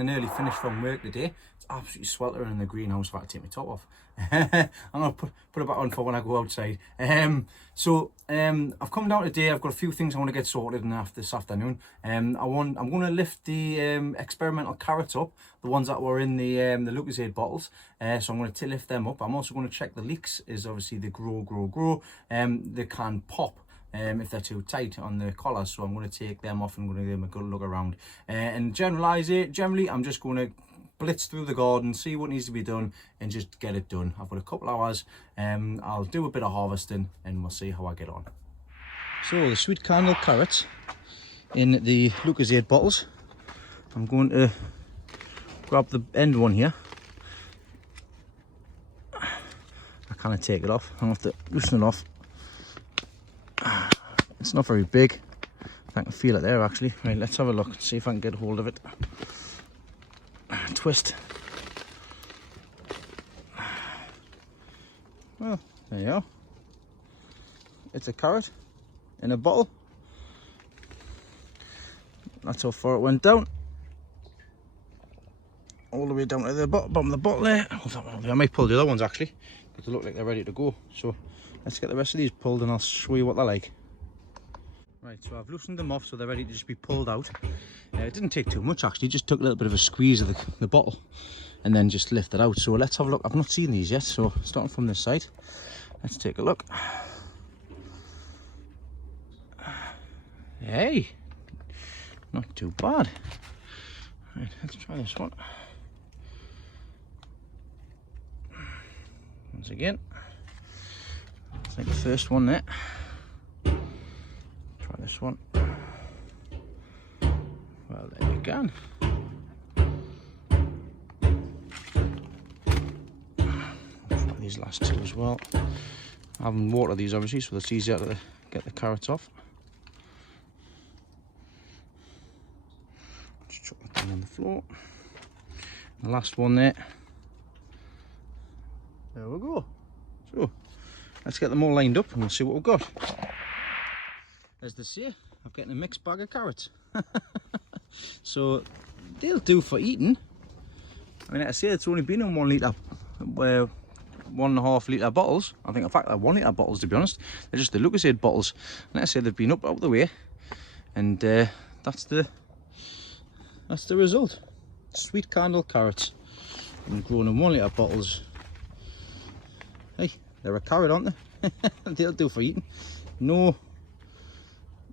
getting an early finish from work today. It's absolutely sweltering in the greenhouse. If I take my top off. I'm going to put it back on for when I go outside. I've come down today. I've got a few things I want to get sorted in this afternoon. I'm going to lift the experimental carrots up, the ones that were in the Lucozade bottles. So I'm going to lift them up. I'm also going to check the leaks. Is obviously the grow. They can pop if they're too tight on the collars. So I'm going to take them off and I'm going to give them a good look around. And generally, I'm just going to blitz through the garden, see what needs to be done, and just get it done. I've got a couple hours. I'll do a bit of harvesting, and we'll see how I get on. So the sweet candle carrots in the Lucozade bottles. I'm going to grab the end one here. I kind of take it off. I'll have to loosen it off. It's not very big. I can feel it there actually. Right, let's have a look, see if I can get hold of it. Twist. Well, there you go. It's a carrot in a bottle. That's how far it went down. All the way down to the bottom of the bottle there. I might pull the other ones actually, because they look like they're ready to go. So let's get the rest of these pulled and I'll show you what they're like. Right, so I've loosened them off so they're ready to just be pulled out. It didn't take too much actually, just took a little bit of a squeeze of the bottle and then just lift it out. So let's have a look. I've not seen these yet, so starting from this side, let's take a look. Hey, not too bad. Right, let's try this one. Once again, it's like the first one there. Try this one. Well, there you can. Try these last two as well. I haven't watered these obviously, so it's easier to get the carrots off. Just chuck that down on the floor. The last one there. There we go. So let's get them all lined up and we'll see what we've got. As they say, I'm getting a mixed bag of carrots. So they'll do for eating. I mean, like I say, it's only been in 1 litre, 1.5 litre bottles. I think in fact they're 1 litre bottles to be honest. They're just the Lucozade bottles. And like I say, they've been up out of the way, and that's the result. Sweet candle carrots, and grown in 1 litre bottles. Hey, they're a carrot, aren't they? They'll do for eating. No,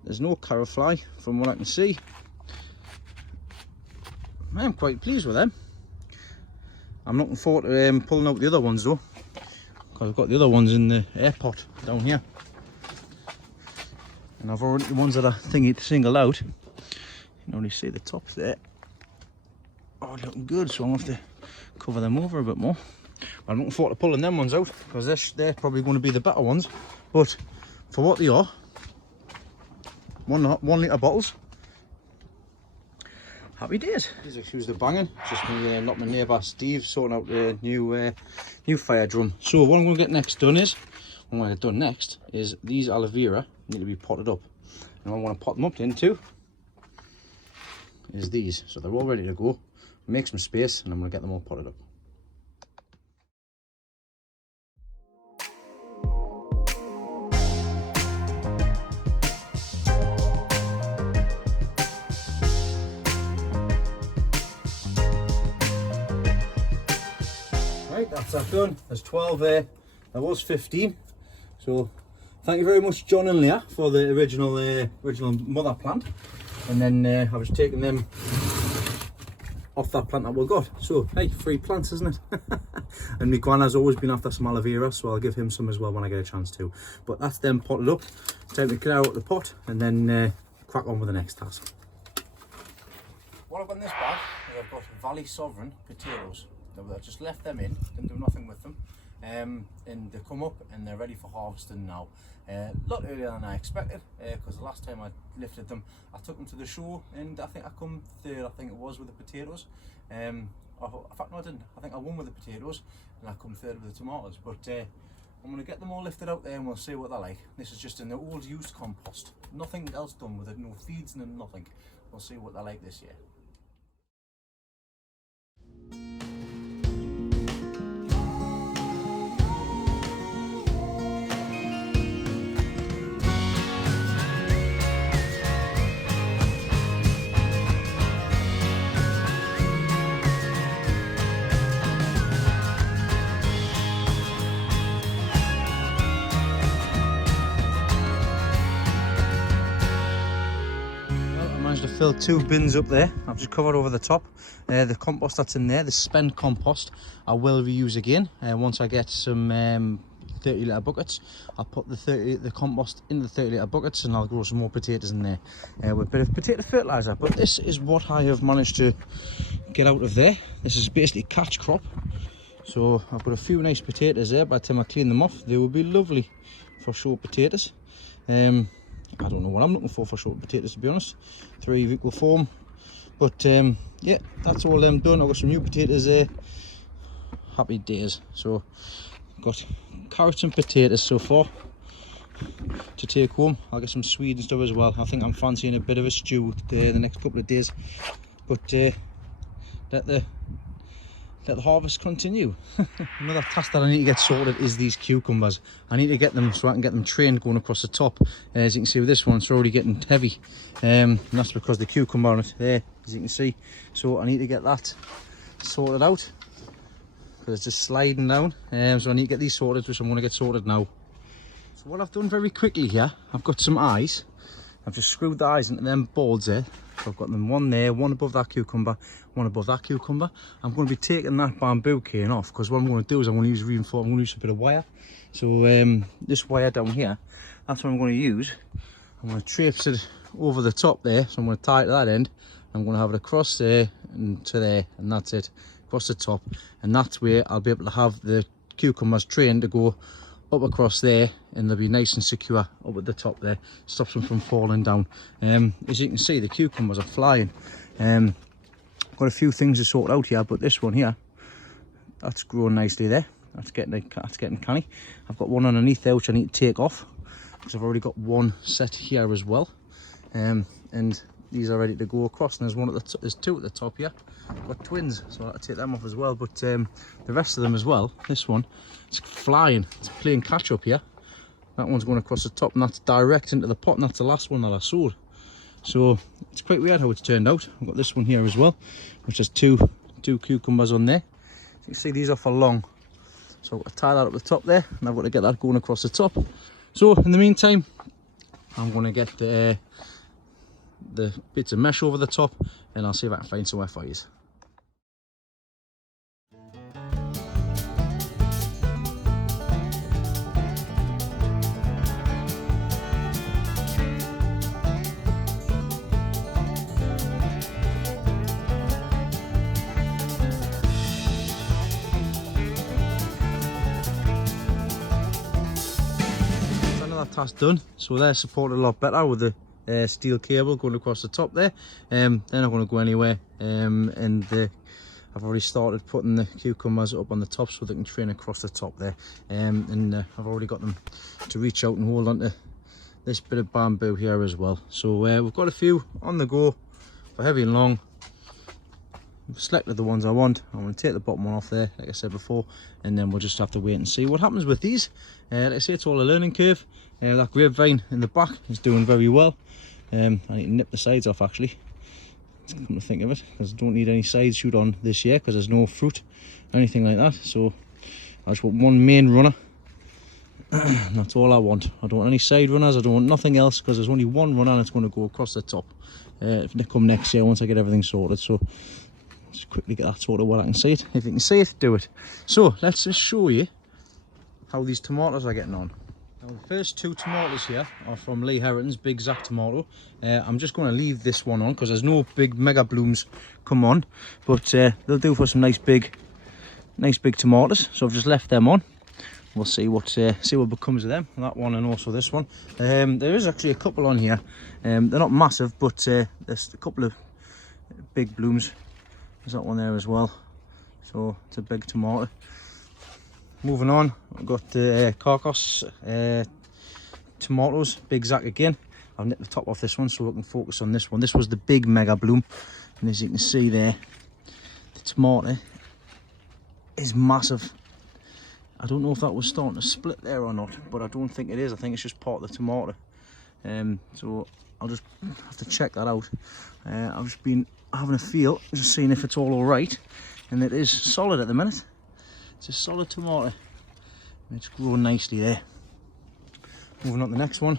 there's no carrot fly from what I can see. I'm quite pleased with them. I'm looking forward to pulling out the other ones though, because I've got the other ones in the air pot down here, and I've already the ones that I think singled out. You can only see the tops there. Oh, looking good, so I'll have to cover them over a bit more. But I'm looking forward to pulling them ones out, because they're probably going to be the better ones. But for what they are, 1 litre bottles. Happy days. Please excuse the banging. Just not my neighbour Steve sorting out the new fire drum. So what I'm going to get next is these aloe vera need to be potted up, and what I want to pot them up into is these. So they're all ready to go. Make some space, and I'm going to get them all potted up. Right, that's that done. There's 12 there. There was 15. So thank you very much, John and Leah, for the original mother plant. And then I was taking them off that plant that we got. So hey, 3 plants, isn't it? And my gran has always been after some aloe vera, so I'll give him some as well when I get a chance to. But that's them potted up. Time to clear out the pot and then crack on with the next task. What I've got in this bag is I've got Valley Sovereign potatoes. I just left them in, didn't do nothing with them, and they come up and they're ready for harvesting now. A lot earlier than I expected, because the last time I lifted them, I took them to the show, and I think I come third, I think it was, with the potatoes. In fact, no, I didn't. I think I won with the potatoes, and I come third with the tomatoes. But I'm going to get them all lifted out there and we'll see what they're like. This is just in the old used compost. Nothing else done with it, no feeds and nothing. We'll see what they're like this year. managed to fill 2 bins up there. I've just covered over the top. The compost that's in there, the spent compost, I will reuse again. Once I get some 30-litre buckets, I'll put the compost into the 30-litre buckets and I'll grow some more potatoes in there with a bit of potato fertiliser. But this is what I have managed to get out of there. This is basically catch crop. So I've got a few nice potatoes there. By the time I clean them off, they will be lovely for short potatoes. I don't know what I'm looking for short potatoes, to be honest. 3 of equal form. But yeah, that's all them done. I've got some new potatoes there. Happy days. So I've got carrots and potatoes so far to take home. I'll get some sweet and stuff as well. I think I'm fancying a bit of a stew the next couple of days. But let the harvest continue. Another task that I need to get sorted is these cucumbers. I need to get them so I can get them trained going across the top. As you can see with this one, it's already getting heavy. And that's because the cucumber on it there, as you can see. So I need to get that sorted out because it's just sliding down. So I need to get these sorted, which I'm going to get sorted now. So what I've done very quickly here, I've got some eyes. I've just screwed the eyes into them boards there. So I've got them one there, one above that cucumber, one above that cucumber. I'm going to be taking that bamboo cane off because what I'm going to do is I'm going to use reinforcement. I'm going to use a bit of wire. So this wire down here, that's what I'm going to use. I'm going to traipse it over the top there. So I'm going to tie it to that end. I'm going to have it across there and to there, and that's it, across the top. And that's where I'll be able to have the cucumbers trained to go up across there, and they'll be nice and secure up at the top there. Stops them from falling down. As you can see, the cucumbers are flying. Got a few things to sort out here, but this one here, that's growing nicely there. That's getting canny. I've got one underneath there which I need to take off because I've already got one set here as well. And these are ready to go across, and there's one at the there's 2 at the top here. I've got twins, so I'll have to take them off as well. But the rest of them as well, this one, it's flying. It's playing catch up here. That one's going across the top, and that's direct into the pot, and that's the last one that I sowed. So it's quite weird how it's turned out. I've got this one here as well, which has two cucumbers on there. So you can see these are for long. So I've got to tie that up the top there, and I've got to get that going across the top. So in the meantime, I'm going to get the bits of mesh over the top, and I'll see if I can find somewhere for you. Task done, so they're supported a lot better with the steel cable going across the top there. They're not going to go anywhere, and I've already started putting the cucumbers up on the top so they can train across the top there. And I've already got them to reach out and hold on to this bit of bamboo here as well. So we've got a few on the go for heavy and long. I've selected the ones I want. I'm going to take the bottom one off there, like I said before, and then we'll just have to wait and see what happens with these. Like I say, it's all a learning curve. That grapevine in the back is doing very well. I need to nip the sides off actually, come to think of it, because I don't need any side shoot on this year because there's no fruit or anything like that. So I just want one main runner. That's all I want. I don't want any side runners, I don't want nothing else, because there's only one runner and it's going to go across the top if they come next year once I get everything sorted. So just quickly get that sorted while I can see it. If you can see it, do it. So let's just show you how these tomatoes are getting on. Now the first 2 tomatoes here are from Lee Herrington's Big Zack tomato. I'm just going to leave this one on because there's no big mega blooms come on, but they'll do for some nice big tomatoes. So I've just left them on. We'll see what becomes of them. That one and also this one. There is actually a couple on here. They're not massive, but there's a couple of big blooms. There's that one there as well. So it's a big tomato. Moving on, I've got the Carcos tomatoes, Big Zack again. I've nipped the top off this one so we can focus on this one. This was the big mega bloom, and as you can see there, the tomato is massive. I don't know if that was starting to split there or not, but I don't think it is. I think it's just part of the tomato. So I'll just have to check that out. I've just been having a feel, just seeing if it's all right, and it is solid at the minute. It's a solid tomato. It's growing nicely there. Moving on to the next one.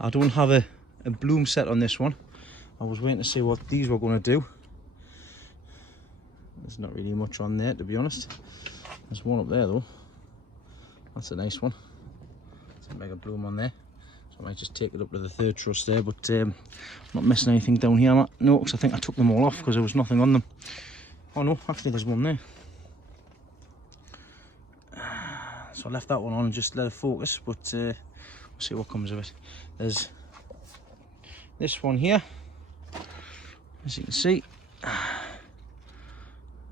I don't have a bloom set on this one. I was waiting to see what these were going to do. There's not really much on there, to be honest. There's one up there though. That's a nice one. It's a mega bloom on there. So I might just take it up to the third truss there, but I'm not missing anything down here, am I? No, because I think I took them all off because there was nothing on them. Oh no, actually there's one there. So I left that one on and just let it focus, but we'll see what comes of it. There's this one here, as you can see.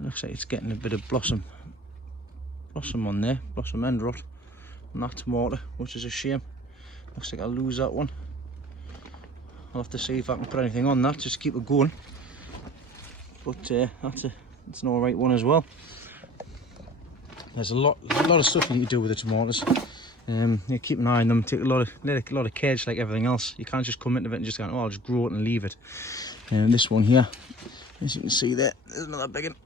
Looks like it's getting a bit of blossom on there, blossom end rot on that tomato, which is a shame. Looks like I'll lose that one. I'll have to see if I can put anything on that, just keep it going. But that's an alright one as well. There's a lot of stuff you need to do with the tomatoes. You keep an eye on them, take a lot of care, just like everything else. You can't just come into it and just go, oh, I'll just grow it and leave it. This one here, as you can see there, there's another big one.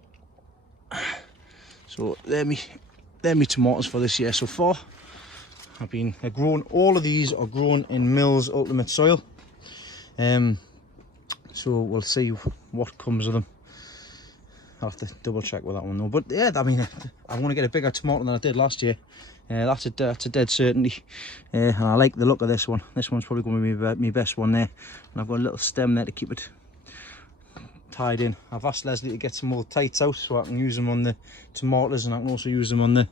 So they're me tomatoes for this year so far. They're grown. All of these are grown in Mills Ultimate Soil. So we'll see what comes of them. I'll have to double check with that one though. But yeah, I mean, I want to get a bigger tomato than I did last year. That's a dead certainty. And I like the look of this one. This one's probably going to be my best one there. And I've got a little stem there to keep it tied in. I've asked Leslie to get some old tights out so I can use them on the tomatoes, and I can also use them on the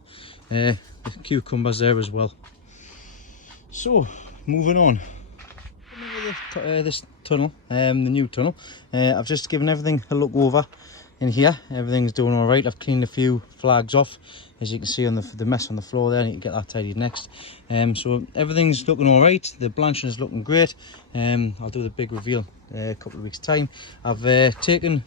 cucumbers there as well. So moving on. This tunnel, the new tunnel. I've just given everything a look over in here. Everything's doing all right. I've cleaned a few flags off, as you can see on the mess on the floor there. I need to get that tidied next. So everything's looking all right. The blanching is looking great. I'll do the big reveal a couple of weeks time. I've taken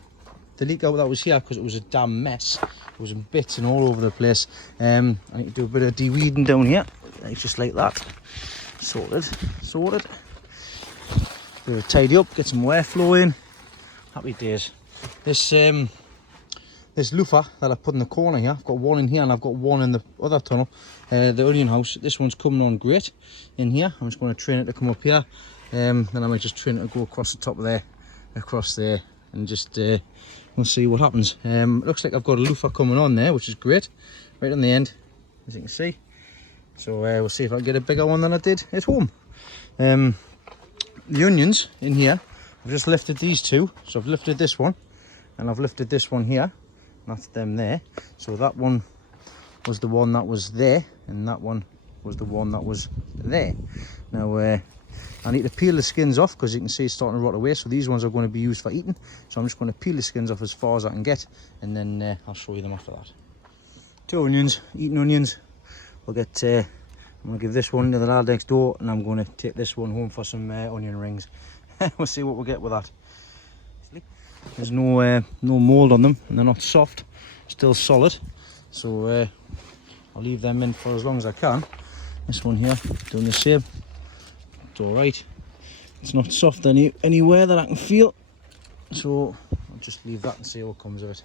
the leek out that was here because it was a damn mess. It was in bits and all over the place. I need to do a bit of de-weeding down here, just like that. Sorted. Tidy up, get some airflow in. Happy days. This loofah that I put in the corner here, I've got one in here and I've got one in the other tunnel, the onion house. This one's coming on great in here. I'm just going to train it to come up here. Then I might just train it to go across the top of there, across there, and just we'll see what happens. It looks like I've got a loofah coming on there, which is great, right on the end, as you can see. So we'll see if I can get a bigger one than I did at home. The onions in here, I've just lifted these two. So I've lifted this one and I've lifted this one here. That's them there. So that one was the one that was there, and that one was the one that was there. Now I need to peel the skins off because you can see it's starting to rot away. So these ones are going to be used for eating. So I'm just going to peel the skins off as far as I can get, and then I'll show you them after that. 2 onions, eating onions. We'll get. I'm going to give this one to the lad next door, and I'm going to take this one home for some onion rings. We'll see what we get with that. There's no mould on them, and they're not soft, still solid. So I'll leave them in for as long as I can. This one here, doing the same. It's all right. It's not soft anywhere that I can feel. So I'll just leave that and see what comes of it.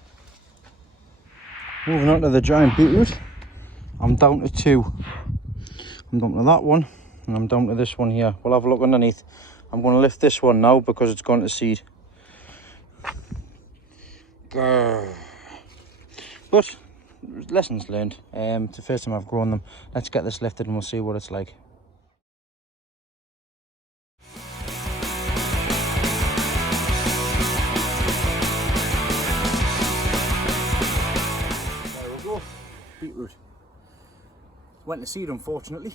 Moving on to the giant beetroot. I'm down to 2. I'm down to that one, and I'm down to this one here. We'll have a look underneath. I'm going to lift this one now because it's gone to seed. Grr. But lessons learned. It's the first time I've grown them. Let's get this lifted and we'll see what it's like. There we go. Beetroot. Went to seed, unfortunately,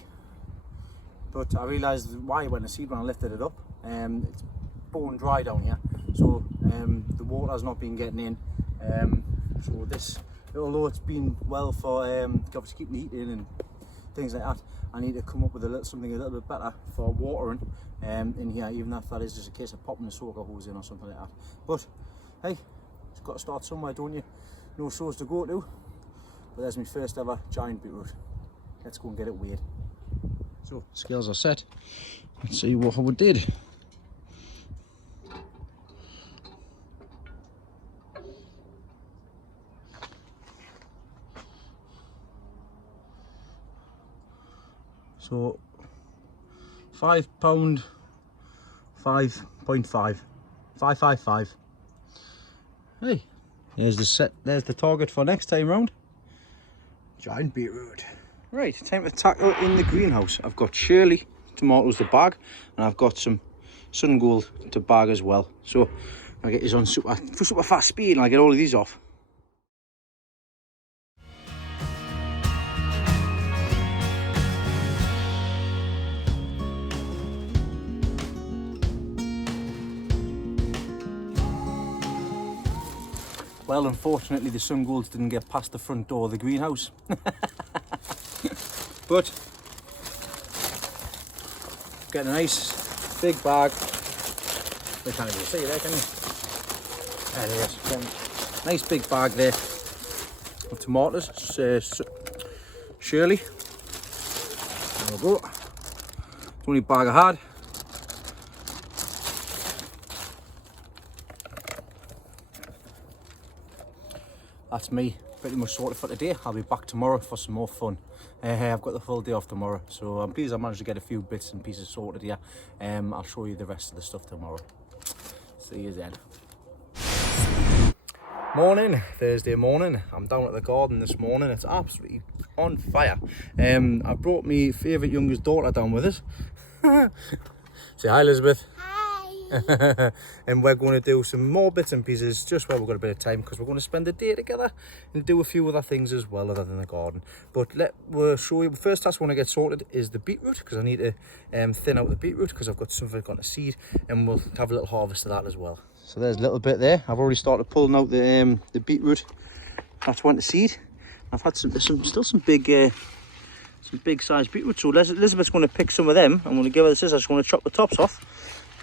but I realised why it went to seed when I lifted it up. It's bone dry down here, so the water's not been getting in. So this, although it's been well for obviously keeping the heat in and things like that, I need to come up with something a little bit better for watering in here, even if that is just a case of popping a soaker hose in or something like that. But hey, you've got to start somewhere, don't you? No source to go to. But there's my first ever giant beetroot. Let's go and get it weighed. So scales are set. Let's see what we did. So £5, 5.5. 555. Hey, there's the target for next time round. Giant beetroot. Right, time to tackle in the greenhouse. I've got Shirley tomatoes to bag, and I've got some Sun Gold to bag as well. So I'll get these on super fast speed and I'll get all of these off. Well, unfortunately the Sun Golds didn't get past the front door of the greenhouse. But get a nice big bag. You can't even see there, can you? There it is. Nice big bag there of tomatoes. Shirley. There we go. It's the only bag I had. That's me pretty much sorted for today. I'll be back tomorrow for some more fun. I've got the full day off tomorrow, so I'm pleased I managed to get a few bits and pieces sorted here. I'll show you the rest of the stuff tomorrow. See you then. Morning, Thursday morning. I'm down at the garden this morning. It's absolutely on fire. I brought my favourite youngest daughter down with us. Say hi, Elizabeth. And we're going to do some more bits and pieces just while we've got a bit of time, because we're going to spend the day together and do a few other things as well other than the garden. But we'll show you. The first task I want to get sorted is the beetroot, because I need to thin out the beetroot because I've got something gone to seed, and we'll have a little harvest of that as well. So there's a little bit there. I've already started pulling out the beetroot that's went to seed. I've had some big sized beetroot, so Elizabeth's going to pick some of them. I'm going to give her the scissors. I'm going to chop the tops off.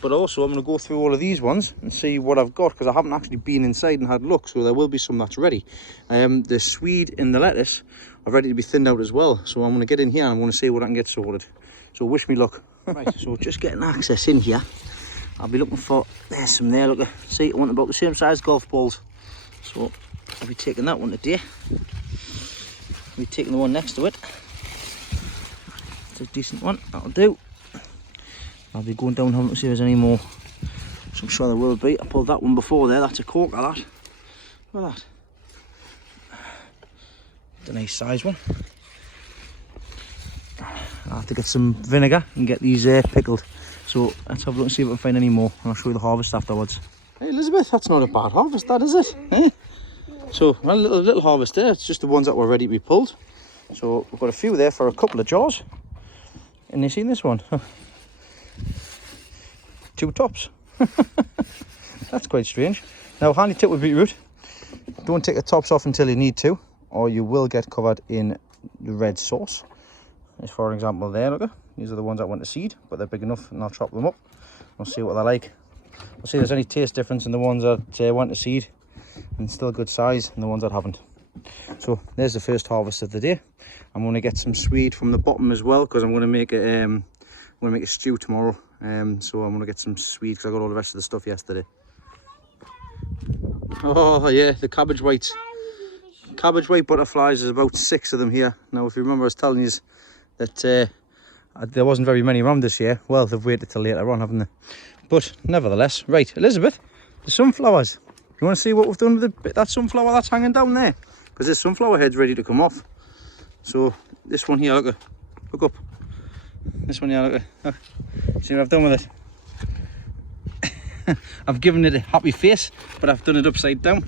But also I'm going to go through all of these ones and see what I've got, because I haven't actually been inside and had a look, so there will be some that's ready. The swede and the lettuce are ready to be thinned out as well, so I'm going to get in here and I'm going to see what I can get sorted. So wish me luck. Right, so just getting access in here. I'll be looking for, there's some there, look, see, I want about the same size golf balls. So I'll be taking that one today. I'll be taking the one next to it. It's a decent one, that'll do. I'll be going down home to see if there's any more. So I'm sure there will be. I pulled that one before there. That's a corker, that. Look at that. It's a nice size one. I'll have to get some vinegar and get these pickled. So let's have a look and see if I can find any more. And I'll show you the harvest afterwards. Hey Elizabeth, that's not a bad harvest, that is it? Eh? So a little harvest there. It's just the ones that were ready to be pulled. So we've got a few there for a couple of jars. And you seen this one? 2 tops. That's quite strange. Now, handy tip with beetroot: don't take the tops off until you need to, or you will get covered in the red sauce. As for example there, look, these are the ones that went to seed, but they're big enough, and I'll chop them up. We'll see what they're like. We'll see if there's any taste difference in the ones that went to seed and still good size, and the ones that haven't. So there's the first harvest of the day. I'm going to get some swede from the bottom as well, because I'm going to make a stew tomorrow. So I'm going to get some swede because I got all the rest of the stuff yesterday. Oh yeah, the cabbage whites. Cabbage white butterflies, there's about 6 of them here. Now if you remember I was telling you that there wasn't very many around this year. Well, they've waited till later on, haven't they? But nevertheless, right, Elizabeth, the sunflowers. You want to see what we've done with that sunflower that's hanging down there? Because this sunflower head's ready to come off. So this one here, look up. This one here, look. See what I've done with it? I've given it a happy face, but I've done it upside down.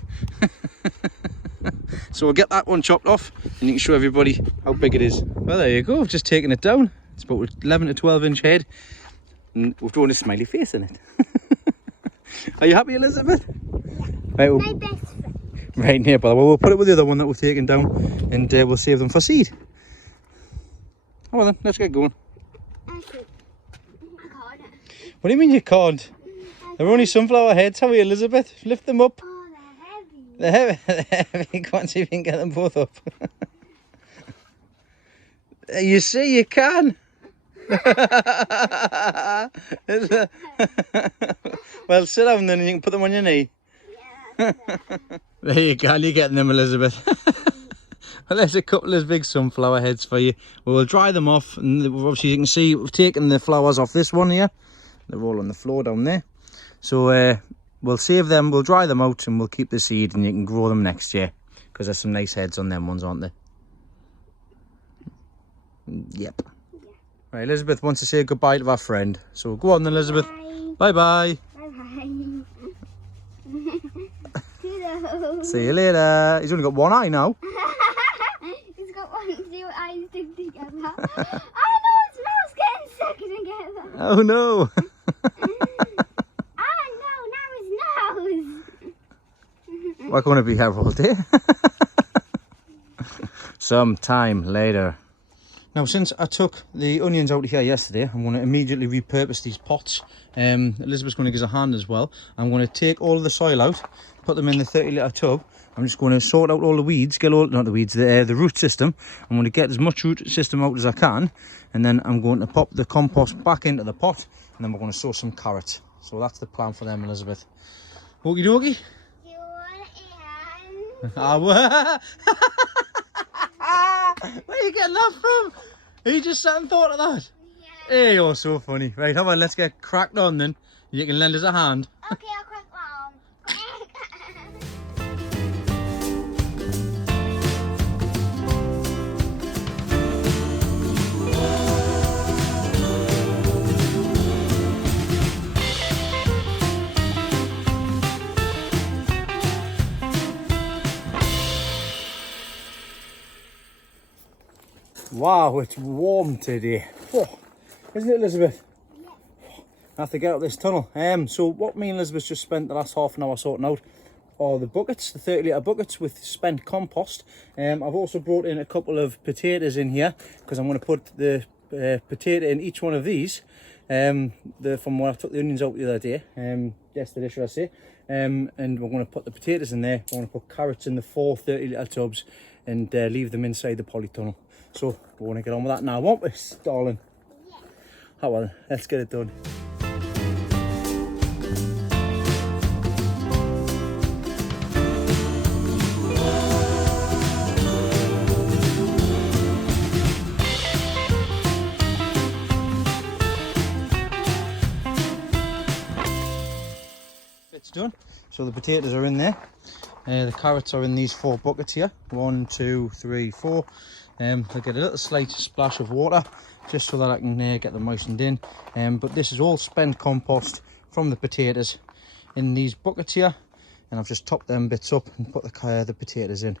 So we'll get that one chopped off and you can show everybody how big it is. Well, there you go, I've just taken it down. It's about 11 to 12 inch head, and we've drawn a smiley face in it. Are you happy, Elizabeth? Yeah. Right, my best friend. Right nearby. Well, we'll put it with the other one that we've taken down, and we'll save them for seed. Oh, well then, let's get going. What do you mean you can't? They're only sunflower heads, how are you, Elizabeth? Lift them up. Oh, they're heavy. They're heavy. Go on, see if you can get them both up. You see, you can. Well, sit down then and you can put them on your knee. Yeah. There you go, you're getting them, Elizabeth. Well, there's a couple of big sunflower heads for you. We'll dry them off, and obviously you can see we've taken the flowers off this one here. They're all on the floor down there. So we'll save them, we'll dry them out, and we'll keep the seed, and you can grow them next year, because there's some nice heads on them ones, aren't there? Yep. Yeah. Right, Elizabeth wants to say goodbye to our friend, so go on then, Elizabeth. Bye bye. Bye bye. See you later. He's only got one eye now. He's got two eyes stuck together. Oh no, his mouth's getting stuck together. Oh no. Oh no, now his nose. We're going to be here all day. Some time later. Now, since I took the onions out of here yesterday, I'm going to immediately repurpose these pots. Elizabeth's going to give us a hand as well. I'm going to take all of the soil out, put them in the 30-litre tub. I'm just going to sort out all the weeds, get all, not the weeds, the root system. I'm going to get as much root system out as I can, and then I'm going to pop the compost back into the pot, and then we're going to sow some carrots. So that's the plan for them, Elizabeth. Okie dokie. Where are you getting that from? Are you just sat and thought of that? Yeah. Hey, you're so funny. Right, how about let's get cracked on then. You can lend us a hand. Okay, I'll crack on. Wow, it's warm today. Oh, isn't it, Elizabeth? Yeah. I have to get up this tunnel. So what me and Elizabeth just spent the last half an hour sorting out are the buckets, the 30-litre buckets with spent compost. I've also brought in a couple of potatoes in here, because I'm going to put the potato in each one of these. From where I took the onions out the other day, yesterday should I say. And we're going to put the potatoes in there. We're going to put carrots in the 4 30-litre tubs and leave them inside the polytunnel. So we're going to get on with that now, won't we, darling? Yeah. Oh well, let's get it done. It's done. So the potatoes are in there. The carrots are in these 4 buckets here. 1, 2, 3, 4. I'll get a little slight splash of water just so that I can get them moistened in. But this is all spent compost from the potatoes in these buckets here, and I've just topped them bits up and put the potatoes in.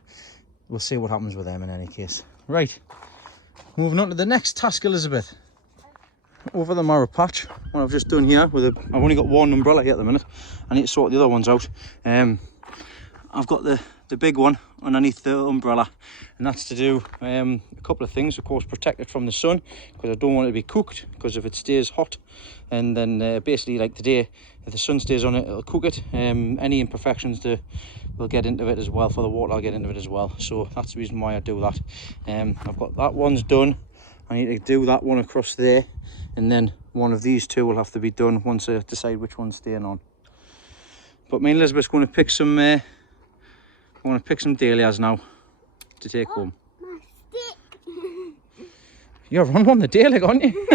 We'll see what happens with them in any case. Right, moving on to the next task, Elizabeth. Over the marrow patch, what I've just done here with I've only got one umbrella here at the minute. I need to sort the other ones out. I've got the big one underneath the umbrella, and that's to do a couple of things. Of course, protect it from the sun, because I don't want it to be cooked, because if it stays hot, and then basically like today, if the sun stays on it, it'll cook it. Any imperfections will get into it as well. For the water, I'll get into it as well. So that's the reason why I do that. I've got that one's done. I need to do that one across there, and then one of these two will have to be done once I decide which one's staying on. But me and Elizabeth's going to pick some I want to pick some dahlias now to take home. My stick. You're on one the dahlia, aren't you?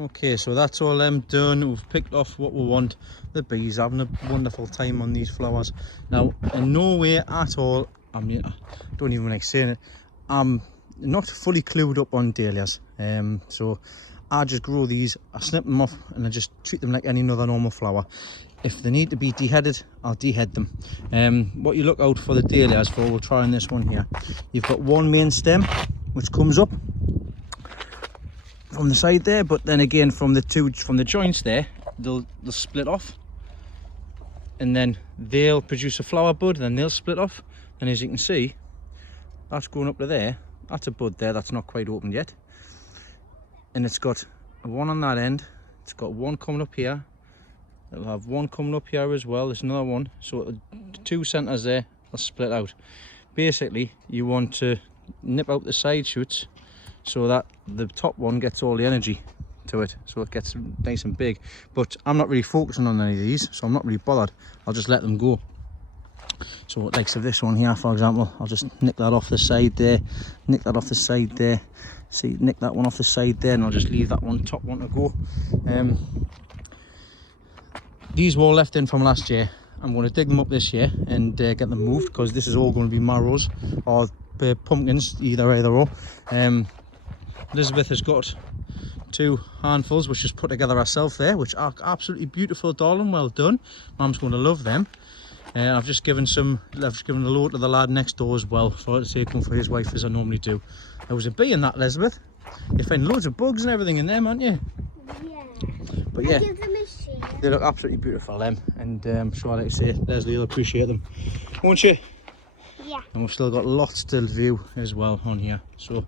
Okay, so that's all done. We've picked off what we want. The bees having a wonderful time on these flowers. Now, in no way at all, I don't even like saying it, I'm not fully clued up on dahlias. So I just grow these, I snip them off, and I just treat them like any other normal flower. If they need to be deheaded, I'll dehead them. What you look out for the dahlias for, we'll try on this one here. You've got one main stem, which comes up from the side there, but then again from the joints there, they'll split off, and then they'll produce a flower bud, then they'll split off, and as you can see, that's grown up to there. That's a bud there that's not quite opened yet, and it's got one on that end, it's got one coming up here, it'll have one coming up here as well, there's another one, so the 2 centers there will split out. Basically, you want to nip out the side shoots so that the top one gets all the energy into it so it gets nice and big. But I'm not really focusing on any of these, so I'm not really bothered. I'll just let them go. So like of this one here, for example, I'll just nick that off the side there, nick that off the side there, see, nick that one off the side there, and I'll just leave that one, top one to go. These were all left in from last year. I'm going to dig them up this year and get them moved, because this is all going to be marrows or pumpkins, either or. Elizabeth has got 2 handfuls which she's put together herself there, which are absolutely beautiful, darling. Well done. Mum's going to love them. I've just given a load to the lad next door as well, for to take one for his wife, as I normally do. There was a bee in that, Elizabeth. You find loads of bugs and everything in them, aren't you? Yeah. But yeah, I give them a share. they look absolutely beautiful, them. And I'm sure, like I say, Leslie will appreciate them, won't you? Yeah. And we've still got lots to view as well on here. So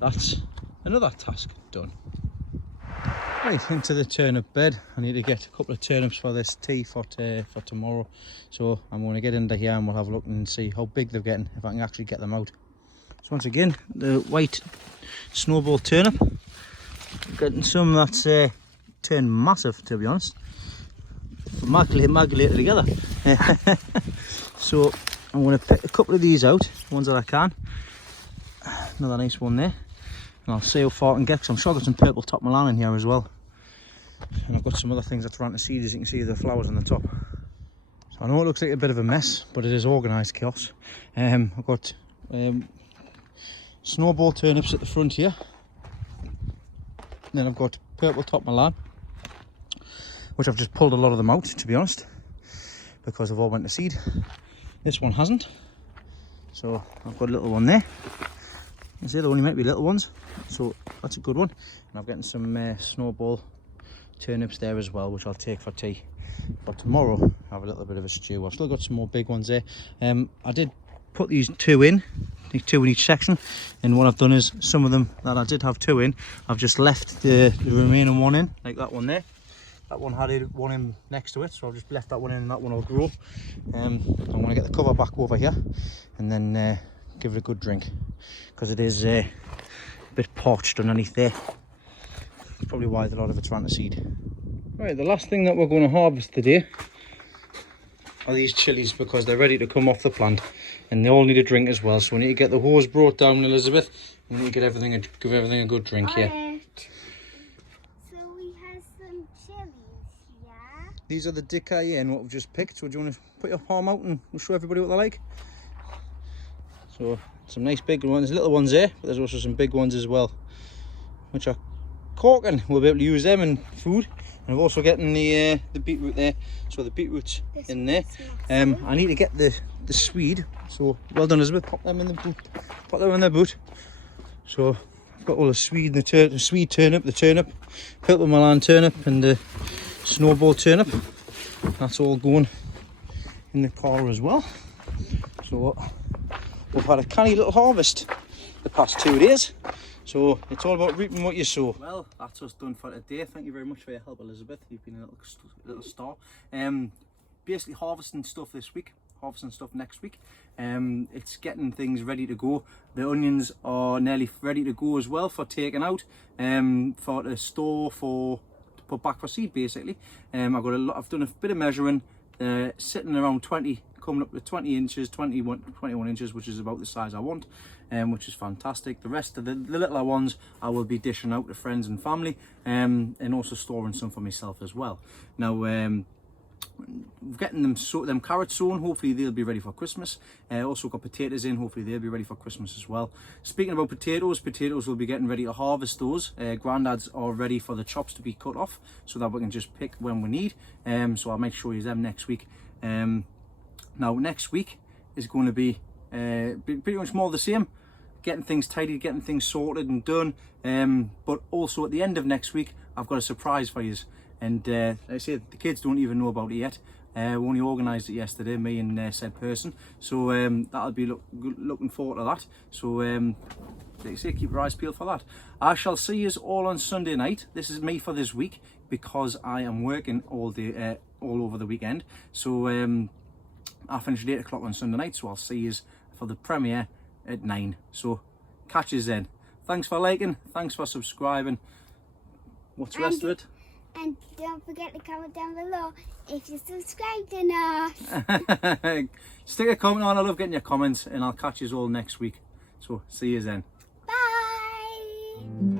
that's another task done. Right, into the turnip bed. I need to get a couple of turnips for this tea for tomorrow. So I'm going to get into here and we'll have a look and see how big they're getting, if I can actually get them out. So once again, the white snowball turnip. I'm getting some that's turned massive, to be honest. Magulated together. So I'm going to pick a couple of these out, ones that I can. Another nice one there. And I'll see how far I can get, because I'm sure I've got some purple top Milan in here as well. And I've got some other things that's around to seed, as you can see the flowers on the top. So I know it looks like a bit of a mess, but it is organised chaos. I've got snowball turnips at the front here. Then I've got purple top Milan, which I've just pulled a lot of them out, to be honest, because they've all went to seed. This one hasn't. So I've got a little one there. You see, there only might be little ones, so that's a good one. And I'm getting some snowball turnips there as well, which I'll take for tea. But tomorrow I have a little bit of a stew. I've still got some more big ones there. I did put these 2 in, 2 in each section, and what I've done is, some of them that I did have 2 in, I've just left the remaining 1 in, like that one there. That one had 1 in next to it, so I've just left that one in and that one will grow. I'm going to get the cover back over here and then give it a good drink, because it is a bit parched underneath there. That's probably why a lot of it's ran to seed. Right, the last thing that we're going to harvest today are these chilies, because they're ready to come off the plant and they all need a drink as well. So we need to get the hose brought down, Elizabeth. We need to get give everything a good drink here. So we have some chilies here. These are the dahlia what we've just picked. So do you want to put your palm out and show everybody what they're like? So some nice big ones, little ones there, but there's also some big ones as well, which are corking. We'll be able to use them in food. And I've also getting the beetroot there, so the beetroot's in there. I need to get the swede, so well done, Elizabeth. Pop them in the boot. Pop them in the boot. So I've got all the swede, the swede turnip, the turnip, purple Milan turnip, and the snowball turnip. That's all going in the car as well. So we've had a canny little harvest the past 2 days. So it's all about reaping what you sow. Well, that's us done for today. Thank you very much for your help, Elizabeth. You've been a little star. Basically harvesting stuff this week, harvesting stuff next week. It's getting things ready to go. The onions are nearly ready to go as well for taking out, for the store, to put back for seed basically. I've done a bit of measuring, sitting around 20, coming up to 20 inches, 21 inches, which is about the size I want, which is fantastic. The rest of the littler ones I will be dishing out to friends and family, and also storing some for myself as well. Now, getting them carrots sown, hopefully they'll be ready for Christmas. Also got potatoes in, hopefully they'll be ready for Christmas as well. Speaking about potatoes will be getting ready to harvest those. Grandad's are ready for the chops to be cut off, so that we can just pick when we need. So I'll make sure you them next week. Now next week is going to be pretty much more the same, getting things tidy, getting things sorted and done, but also at the end of next week I've got a surprise for you. And like I say, the kids don't even know about it yet. We only organised it yesterday, me and said person, so that'll be looking forward to that. So like I say, keep your eyes peeled for that. I shall see you all on Sunday night. This is me for this week, because I am working all day, all over the weekend. So I finish at 8 o'clock on Sunday night, so I'll see you for the premiere at 9. So catch you then. Thanks for liking, thanks for subscribing. What's the rest of it? And don't forget to comment down below if you subscribed or not. Stick a comment on. I love getting your comments, and I'll catch you all next week. So see you then. Bye.